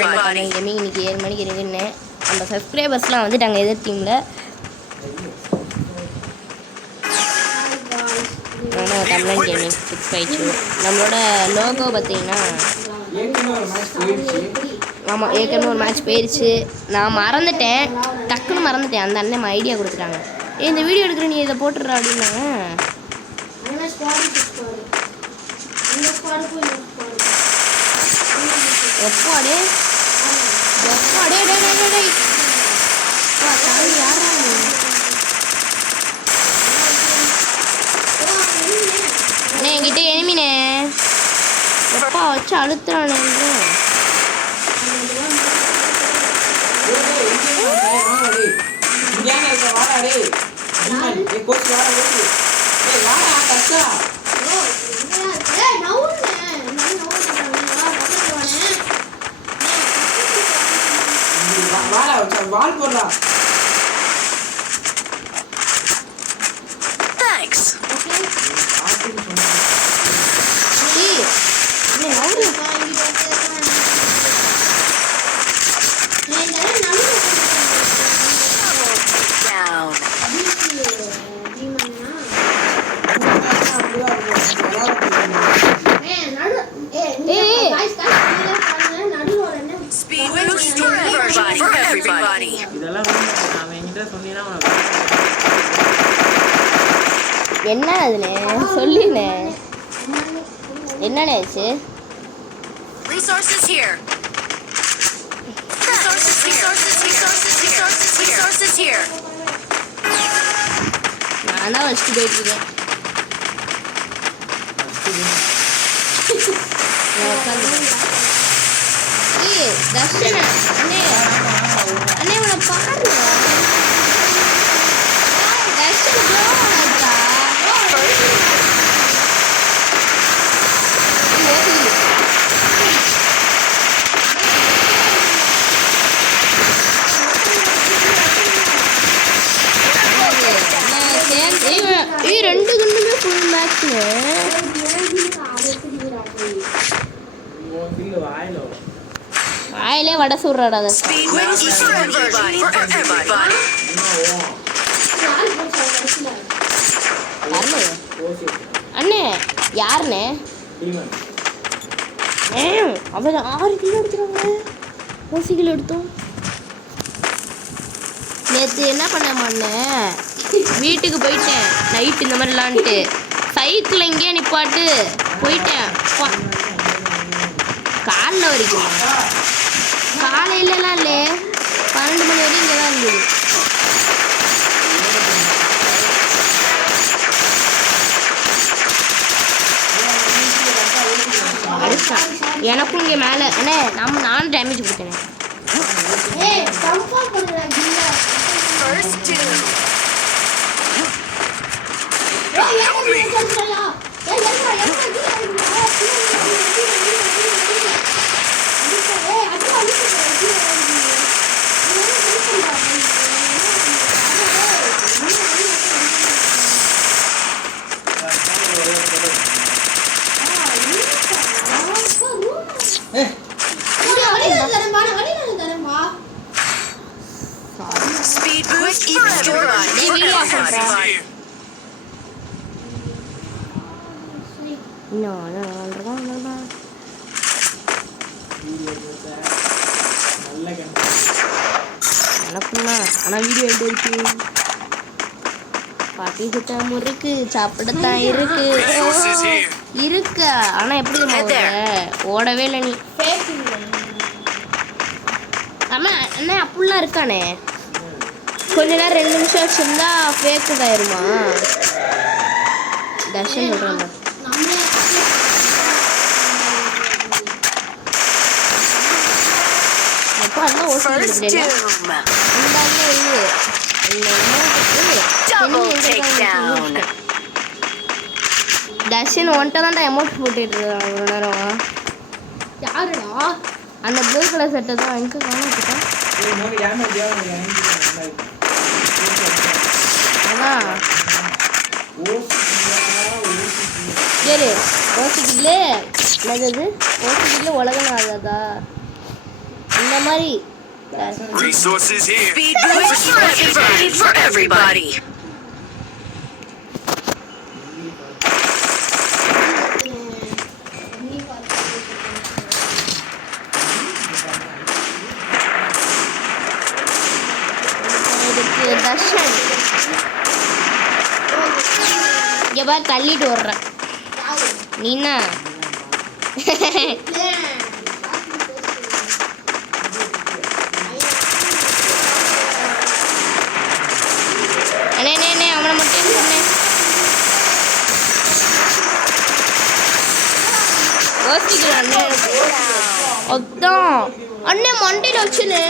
Gaming இன்னைக்கு 7 மணிக்கு இருக்குன்னு நம்ம சப்ஸ்கிரைபர்ஸ்லாம் வந்துட்டாங்க எதிர் டீமில். ஆனால் தமிழன் கேமிங் 652 நம்மளோட லோகோ பார்த்தீங்கன்னா ஆமாம் ஏற்கனவே ஒரு மேட்ச் போயிடுச்சு. நான் மறந்துட்டேன், டக்குன்னு மறந்துட்டேன். அந்த அண்ணன் ஐடியா கொடுத்துட்டாங்க, இந்த வீடியோ எடுக்கிற நீ இதை போட்டுடுற அப்படின்னாங்க. எப்பாடே எப்பாடே யாரா அண்ணே என்கிட்ட எனிமினே எப்பா வச்சு அழுத்துறானே. என்ன அதுனே சொல்லினே என்னண்ணே ஆச்சு? நான் தான் வச்சுட்டு போயிட்டுருக்கேன். தர்ஷன் அண்ணே அண்ணே உன்னை பாரு ரெண்டு குண்டுமே ஃபுல் மேட்ச். வாயிலே வடை சுடுறாடா. அண்ணே யாருண்ணே? அவன் 6 கிலோ எடுத்துறாங்க. 1 கிலோ எடுத்தோம். நேற்று என்ன பண்ணமாண்ணே, வீட்டுக்கு போயிட்டேன் நைட்டு இந்த மாதிரி விளாண்டுட்டு சைக்கிள் எங்கேயே நிப்பாட்டு போயிட்டேன். காலைல வரைக்கும் காலையிலலாம் இல்லை 12 மணி வரைக்கும் இங்கே தான் இருந்தது. எனக்கும் இங்கே மேலே அண்ணே நானும் டேமேஜ் கொடுத்தேன். எனக்குமா ஆனால் வீடியோ எடுத்து பாட்டி சுத்தம் இருக்கு, சாப்பிடத்தான் இருக்கு இருக்கு. ஆனால் எப்படி ஓடவே இல்லை நீ. ஆமாம் அண்ணா அப்படிலாம் இருக்கானே, கொஞ்ச நேரம் 2 நிமிஷம் வச்சுருந்தா ஃபேக்கு தாயிருமா? தர்ஷன் சொல்கிறாங்க அப்போ அண்ணன் ஓசி தர்ஷன் ஒன்ட்ட தான்டா அமௌண்ட் போட்டுட்டு ஒரு நேரம். யாருடா அந்த ப்ளூ கலர் சட்டை தான் எங்கே காணாம அதான் சரி. ஓசிக்கில்ல என்னது ஓசிக்கில்ல உலகம் ஆகாதா? அந்த மாதிரி resources here. Speed boost for everybody. Darshan இங்க பாரு தள்ளிட்டு வர்றேன் நீனா அண்ணே அவனை மட்டும் சொன்னேன் அதான் அண்ணே மண்டையில் வச்சுன்னு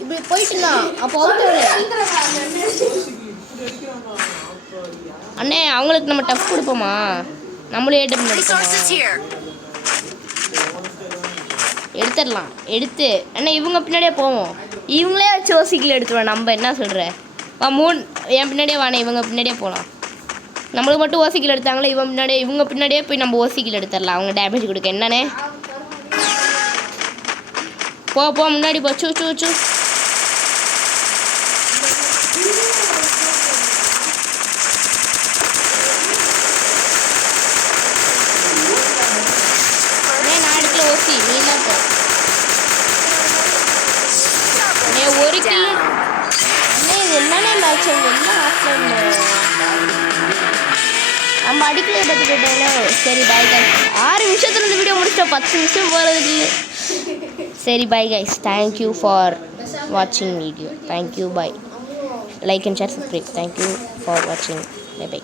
இப்படி போயிட்டுனா அப்போ அண்ணே அவங்களுக்கு நம்ம டஃப் கொடுப்போமா நம்மளும் ஏட்டம் எடுத்துடலாம் எடுத்து அண்ணே இவங்க பின்னாடியே போவோம் இவங்களே வச்சு ஓசிக்கில் எடுத்துருவோம் நம்ம என்ன சொல்கிற என் பின்னாடியே வானே இவங்க பின்னாடியே போகலாம் நம்மளுக்கு மட்டும் ஓசிக்கில் எடுத்தாங்களே இவங்க பின்னாடியே போய் நம்ம ஓசிக்கில் எடுத்துடலாம் அவங்க டேமேஜ் கொடுக்க என்னண்ணே போ முன்னாடி போ சூ ஓசி நீ ஒரு கிலோ இது என்னன்னே மேட்ச் எல்லாம் ஆஃப்லைன் நம்ம அடிக்கல பற்றி கேட்டோம்ல சரி பாய் கைஸ் 6 நிமிஷத்துல இந்த வீடியோ முடிச்சிட்டோம் 10 நிமிஷம் போகிறதுக்கு சரி பாய் கைஸ் தேங்க்யூ ஃபார் வாட்சிங் video thank you bye like and share subscribe thank you for வாட்சிங் பை பை